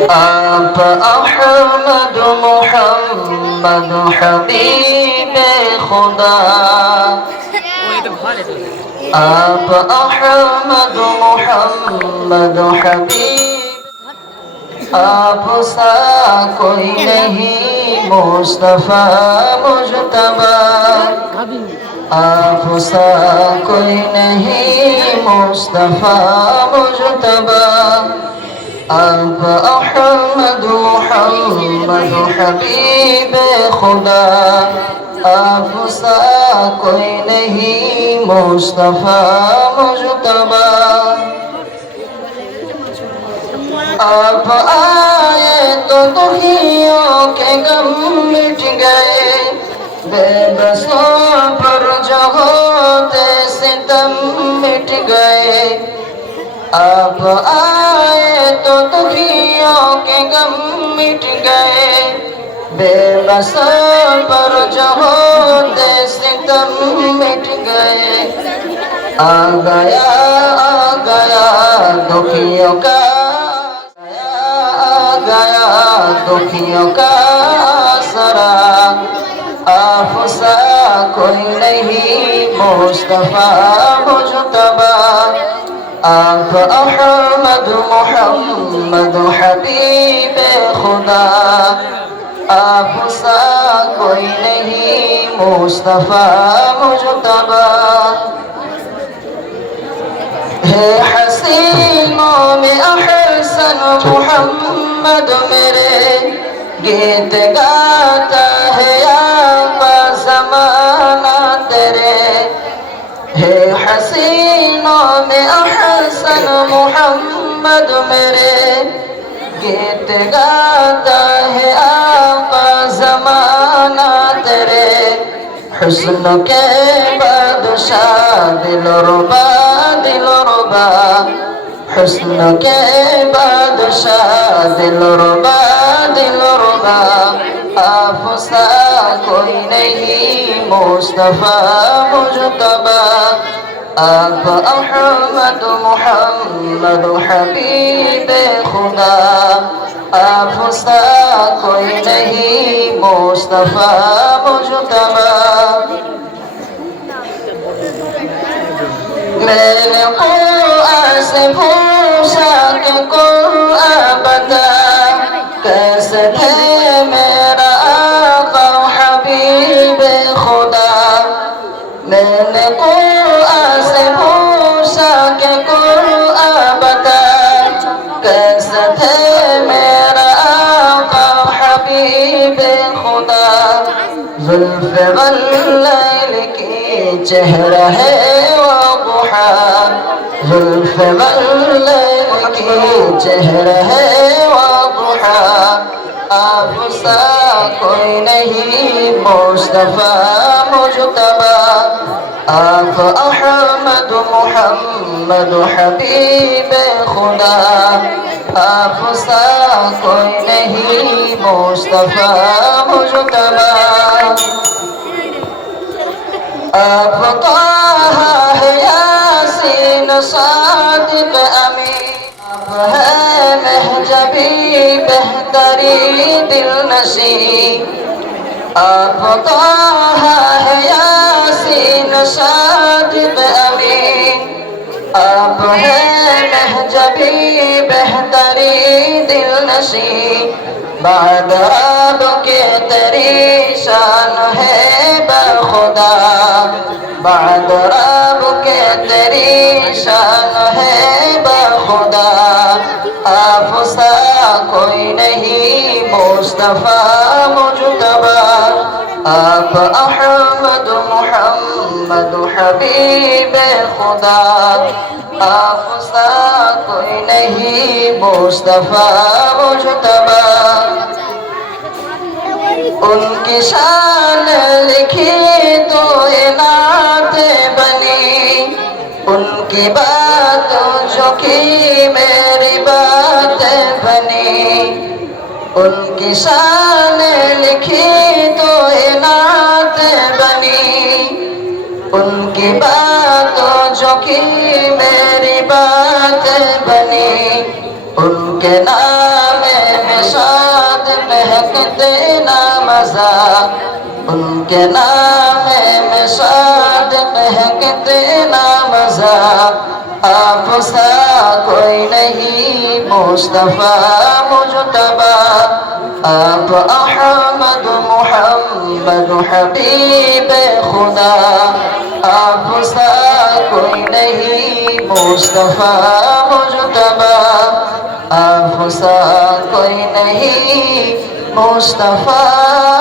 آپ احمد محمد حبیب خدا، آپ احمد محمد حبیب، آپ سا کوئی نہیں مصطفیٰ مجتبی، آپ سا کوئی نہیں مصطفیٰ مجتبی، آپ احمد محمد حبیب خدا، آپ سا کوئی نہیں مصطفیٰ مجتبی، آپ آئے تو دنیوں کے غم مٹ گئے، بے بسوں پر جو ہوتے ستم مٹ گئے، آپ آئے تو دنیوں کے غم مٹ گئے، بے بسوں پر جو ہوتے ستم مٹ گئے، آ گیا دکھیوں کا، گیا دکھیوں کا سرا، آپ سا کوئی نہیں مصطفیٰ مجتبی، آپ احمد محمد حبیب خدا، آپ سا کوئی نہیں مصطفیٰ مجتبی، ہے حسینوں میں احسن محمد میرے، گیت گاتا ہے آقا زمانہ تیرے، ہے حسینوں میں احسن محمد میرے، گیت گاتا ہے آقا زمانہ تیرے، حسن کے بادشاہ دل ربا دل ربا، حسن کے بادشاہ دل ربا دل ربا، آپ سا کوئی نہیں مصطفیٰ مجتبی، آپ احمد محمد حبیب خدا، آپ سا کوئی نہیں مصطفیٰ مجتبی، میں نے قرآن سے پوچھا کہ قرآن بتا، کیسے تھے میرا آقا حبیب خدا، میں نے قرآن سے پوچھا کہ قرآن بتا، کیسے تھے میرا آقا حبیب خدا، زلف واللیل کی چہرہ ہے زلف واللیل کی چہرہ ہے واضحا، آپ سا کوئی نہیں مصطفیٰ مجتبی، آپ احمد محمد حبیب خدا، آپ سا کوئی نہیں مصطفیٰ مجتبی، آپ طه ہے یاسین صادق امین، آپ ہے مہجبی بہتری دل نشین، آپ طه ہے یاسین صادق امین، آپ ہے مہجبی بہتری دل نشین، بعد آپ کے تیری شان ہے بخدا، بعد رب کے تیری شان ہے بخدا، آپ سا کوئی نہیں مصطفیٰ مجتبی، آپ احمد محمد حبیب خدا، آپ سا کوئی نہیں مصطفیٰ مجتبی، ان کی شان لکھی تو نعت بنی، ان کی بات جو کی میری بات بنی، ان کی شان لکھی تو نعت بنی، ان کی بات جو کی میری بات بنی، ان کے نام مہکتے نا مزہ ان کے نام میں صادق مہکتے نا مزہ آپ سا کوئی نہیں مصطفیٰ مجتبی آپ احمد محمد حبیب خدا آپ سا کوئی نہیں مصطفیٰ مجتبی آپ سا کوئی نہیں مصطفیٰ